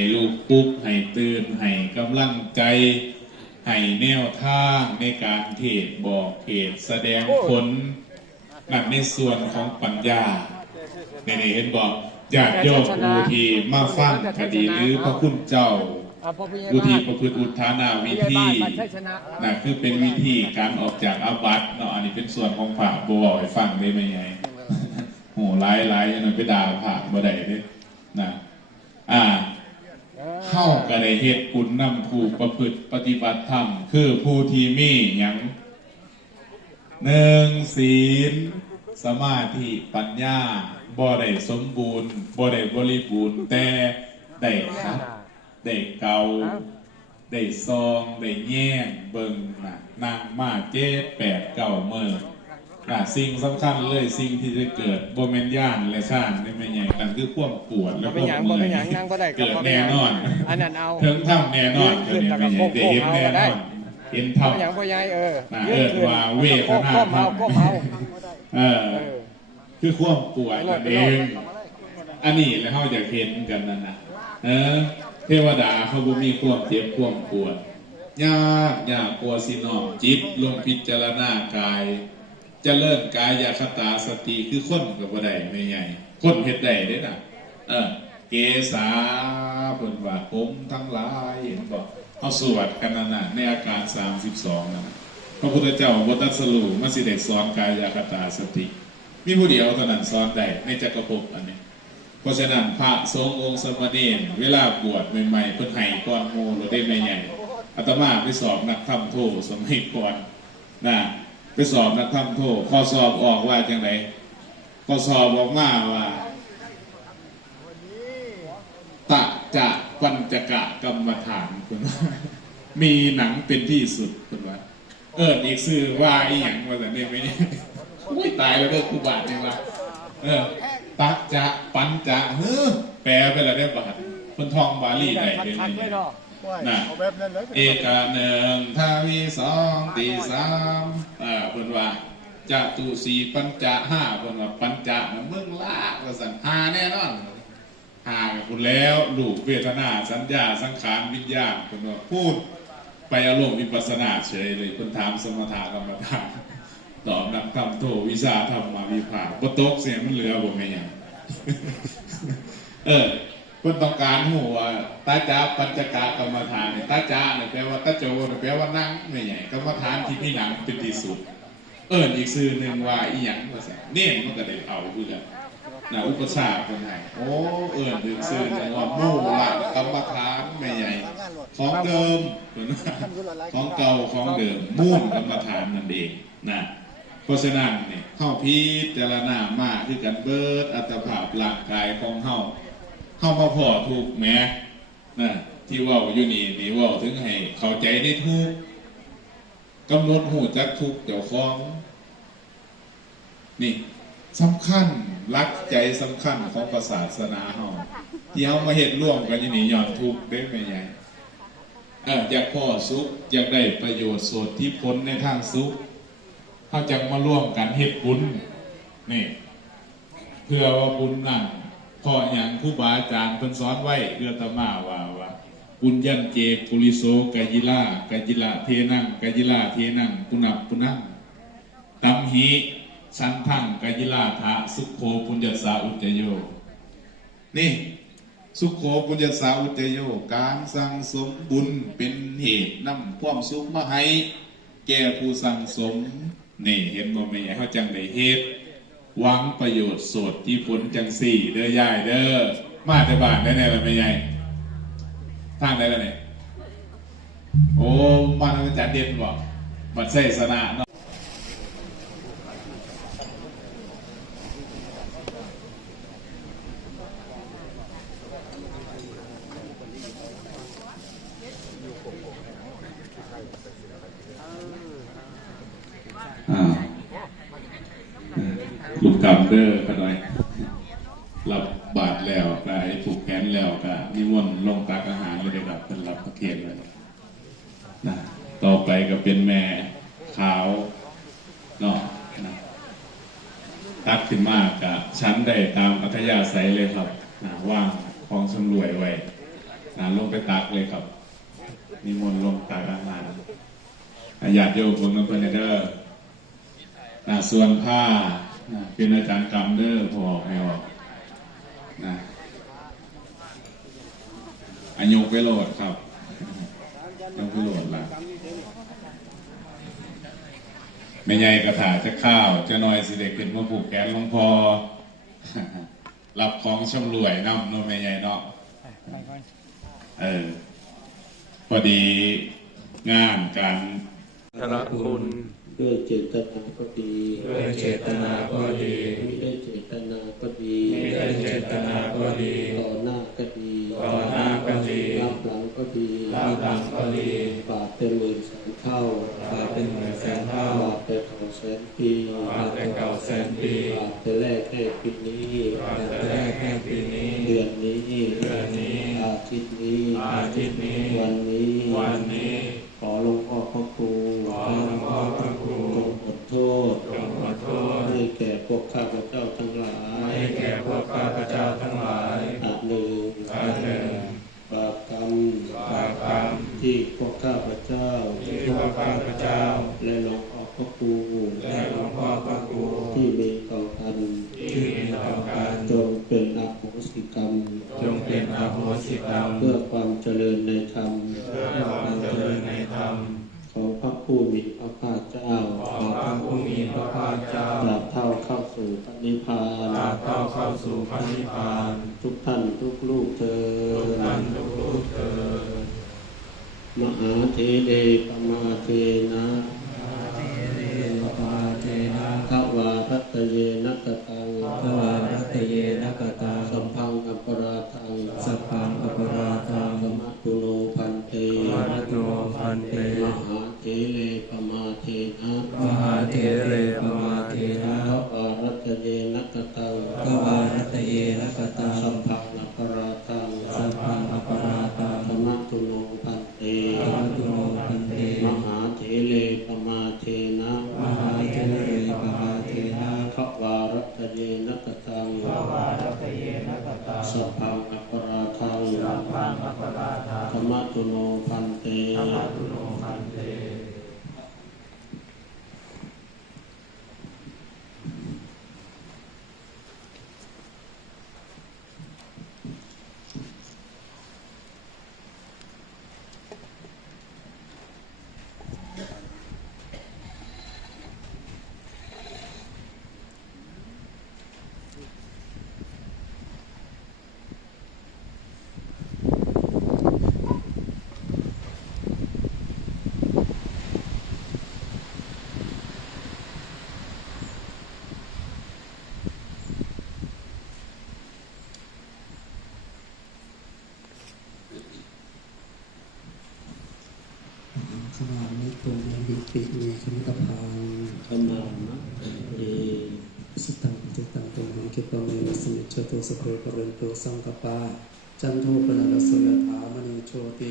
ให้ลูกปุ๊บให้ตื่นให้กำลังใจให้แนวทางในการเทศบอกเทศแสดงผลนั่นในส่วนของปัญญาในเห็นบอกญาติโยมผู้ที่มาฟังคดีหรือพระคุณเจ้าผู้ที่ประพฤติอุทานาวิธีนั่นคือเป็นวิธีการออกจากอาบัติเนาะอันนี้เป็นส่วนของพระบ่บอกให้ฟังได้ไหมไงโหหลายๆนั่นไปด่าพระบ่ได้เด้นะเข้าก็ได้เหตุบุญนำผู้ประพฤติปฏิบัติธรรมคือผู้ที่มีอย่าง1ศีลสมาธิปัญญาบ่ได้สมบูรณ์บ่ได้บริบูรณ์แต่ได้ครับได้เกาได้ซองได้แย่งเบิ่งนางมา7-8-9 มื้อสิ่งสำคัญเลยสิ่งที่จะเกิดบ่แม่นย่านและซ่านได้ไม่ใหญ่นั่นคือความปวดและความเมื่อยเกิดแน่นอนอันนั้นเอาถึงทำแน่นอนเกิดไม่ใหญ่ได้เห็นแน่นอนเห็นทำอย่างพ่อใหญ่ว่าเวทนาทำคือความปวดนั่นเองอันนี้แล้วเขาจะเห็นกันนั่นนะเทวดาเขาบ่มีความเจ็บความปวดยากกลัวสิน้อมจิตลงพิจารณากายจะเลิ่นกายคตาสติคือคนกับบ่ได้ไม่ใหญ่คนเฮ็ดได้เด้น่ะเกษาเพิ่นว่าผมทั้งหลายเห็นบ่เฮาสวดกันนั่นน่ะในอาการ32นั่นพระพุทธเจ้าบ่ตรัสรู้มาสิได้สอนกายคตาสติมีผู้เดียวเท่านั้นสอนได้ในจักรภพอันนี้เพราะฉะนั้นพระสงฆ์องค์สมณีเวลาบวชใหม่ๆเพิ่นให้ก่อนหมู่เราได้ไม่ใหญ่อาตมาไปสอบนักธรรมโทสมัยก่อนนะไปสอบนักธรรมโทข้อสอบออกว่าจังไดข้อสอบออกมาว่าตะจะปัญจกะกรรมฐานคุณมีหนังเป็นที่สุดคุณว่าอีกซื่อว่าอีหยังว่าแต่เนี่ยไม่เนี่ยตายแล้วเด้อครูบาเนี่ยว่าตักจะปัญจะแปลไปแล้วได้บาทคนทองบาลีได้เป็นนะเอกา1ทาวี2ตี3เพิ่นว่าจะตุ4ปัญจะ5เพิ่นว่าปัญจะมันเมืองลากว่าซั่น5แน่นอน5กับคุณแล้วรูปเวทนาสัญญาสังขารวิญญาณเพิ่นว่าพูดไปอารมณ์วิปัสสนาเฉยเลยเพิ่นถามสมถะกรรมฐานตอบนักธรรมโทวิชาธรรมมาวิภาคบ่ตกเสียมันเหลือบ่แม่นหยังเพิ่นต้องการฮู้ว่าตาจาปัญจกะกรรมฐานนี่ตาจาเนี่ยแปลว่าตาโจเนี่ยแปลว่านั่งไม่ใหญ่กรรมฐานที่มีหนังเป็นที่สุดอีกชื่อนึงว่าอีหยังว่าซั่นเน้นมันก็ได้เอาคือกันอุปชาเพิ่นให้อีกชื่อนึงว่ามู่ละกรรมฐานไม่ใหญ่ของเดิมของเก่าของเดิมมู่กรรมฐานนั่นเองนะเพราะฉะนั้นเนี่ยเข้าพิจารณามากคือกันเบิดอัตภาพร่างกายของเฮามาพอทุกแม้ที่ว่าอยู่นี่ว่าถึงให้เข้าใจในทุกกำหนดหูจักทุกเจ้าของนี่สำคัญรักใจสำคัญของศาสนาเฮาที่เฮามาเห็นร่วมกันอยู่นี่ย้อนทุกได้ไหมใหญ่อยากพ่อสุขอยากได้ประโยชน์โสดที่พ้นในทางสุขเขาจะมาร่วมกันเฮ็ดบุญนี่เพื่อว่าบุญนั่นพออย่างครูบาอาจารย์เพิ่นสอนไว้เพื่อตมาว่าปุญญัญเจกุลิโสกายิลาเทนังกายิลาเทนังปุนังตัมหิสันทังกายิลาทะสุขโขปุญญสาอุจโยนี่สุขโขปุญญสาอุจโยการสั่งสมบุญเป็นเหตุนำความสุขมาให้แก่ผู้สั่งสมนี่เห็นบ่แม่เขาจังได้เฮ็ดหวังประโยชน์โสดที่ผลจังสี่เด้อยายเด้อมาแต่บ้านได้แน่ละแม่ยายทางได้ละเนี่ยโอ้มาทางอาจารย์เด่นบอกบัดไส้สนะเนาะลูกกำเด้อก็หน่อยรับบาดแล้วก็ให้ผูกแขนแล้วก็นิมนต์ลงตักอาหารเลยครับเป็นรับประเคนเลยนะต่อไปก็เป็นแม่ขาวเนาะตักขึ้นมากกับชั้นได้ตามอัธยาศัยเลยครับว่างของสำรวยไว้ ลงไปตักเลยครับนิมนต์ลงตักอาหารญาติโยมผมเป็นคนเด้อส่วนผ้าเป็นอาจารย์กรรมเด้อพอออกไม่ออกนะอายุไปโหลดครับยกไปโหลดละไม่ใหญ่กระถาจะข้าวจะน้อยสิเด็กเป็นมาผูกแขนหลวงพ่อรับของช่ำรวยน้ำโนไม่ใหญ่เนาะพอดีงานการธนคุณด้วยเจตนาก็ดีด้วยเจตนาก็ดีไม่ได้เจตนาก็ดีไม่ได้เจตนาก็ดีต่อหน้าก็ดีต่อหน้าก็ดีรับหลังก็ดีรับหลังก็ดีบาปเป็นหมื่นแสนเท่าบาปเป็นหมื่นแสนเท่าบาปเป็นเก่าแสนปีบาปเป็นเก่าแสนปีบาปเป็นแรกแค่ปีนี้บาปเป็นแรกแค่ปีนี้เดือนนี้อาทิตย์นี้วันนี้ขอหลวงพ่อพระครูจงขอโทษให้แก่พวกข้าพเจ้าทั้งหลายอันหนึ่งบาปกรรมที่พวกข้าพเจ้าและหลวงพ่อพระครูที่มีต่อกันจงเป็นอโหสิกรรมเพื่อความเจริญในธรรมของพระผู้มีพระภาคเจ้าตราบเท่าเข้าสู่พระนิพพานทุกท่านทุกลูกเถิดมหาเถเรปมาเทนะทวารัตเยนะกตังสัมพังอัปปราทังสมะตุโนพันเตมหาเถเรปมาเทนะทวารัตเยนะกตังสัมพังอัปปราทังสมะตุโนพันเตมหาเถเรปมาเทนะทวารัตเยนะกตังสัพพังอัปปราทังธรรมตุโนพันเตขมามิตุเมหิปิเมขันตพังธรรมามะเอสุตังจิตังตุมังคิปะเมวะสมิจฉตุสเพปะเรนโตสังกปาจันโทปนะระสยถามณีโชติ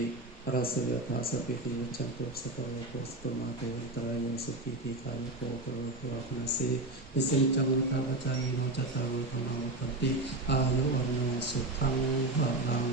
ระสยถาสปิติวัจจันตุสกะโลโกสตมาเตวันตรายโสุขีติกายโกโกโรโกะพนัสสิปิสิจังทาปจายโนจตารโรธรรมวัฏติอายุวันโนสุขังพลัง